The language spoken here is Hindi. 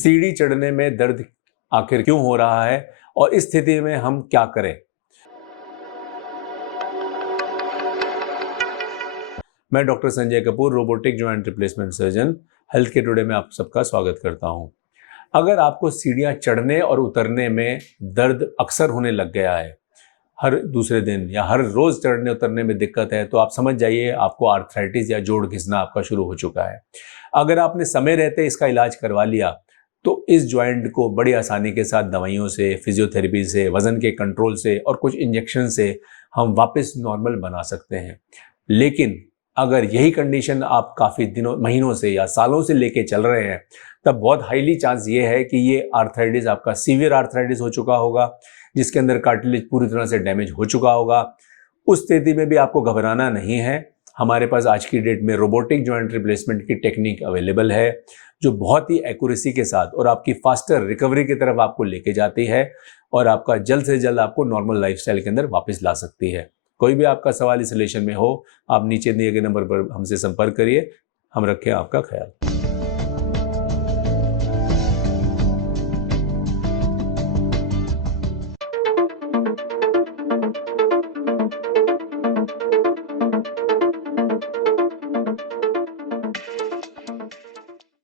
सीढ़ी चढ़ने में दर्द आखिर क्यों हो रहा है और इस स्थिति में हम क्या करें। मैं doctor Sanjay Kapoor, robotic joint replacement surgeon, health care today में आप सबका स्वागत करता हूं। अगर आपको सीढ़ियां चढ़ने और उतरने में दर्द अक्सर होने लग गया है, हर दूसरे दिन या हर रोज चढ़ने उतरने में दिक्कत है, तो आप समझ जाइए आपको आर्थराइटिस या जोड़ घिसना आपका शुरू हो चुका है। अगर आपने समय रहते इसका इलाज करवा लिया तो इस ज्वाइंट को बड़ी आसानी के साथ दवाइयों से, फिजियोथेरेपी से, वजन के कंट्रोल से और कुछ इंजेक्शन से हम वापस नॉर्मल बना सकते हैं। लेकिन अगर यही कंडीशन आप काफ़ी दिनों, महीनों से या सालों से लेके चल रहे हैं, तब बहुत हाईली चांस ये है कि ये आर्थराइटिस आपका सीवियर आर्थराइटिस हो चुका होगा, जिसके अंदर कार्टिलेज पूरी तरह से डैमेज हो चुका होगा। उस स्थिति में भी आपको घबराना नहीं है। हमारे पास आज की डेट में रोबोटिक जॉइंट रिप्लेसमेंट की टेक्निक अवेलेबल है, जो बहुत ही एक्यूरेसी के साथ और आपकी फास्टर रिकवरी की तरफ आपको लेके जाती है और आपका जल्द से जल्द आपको नॉर्मल लाइफस्टाइल के अंदर वापस ला सकती है। कोई भी आपका सवाल इस रिलेशन में हो, आप नीचे दिए गए नंबर पर हमसे संपर्क करिए। हम रखें आपका ख्याल।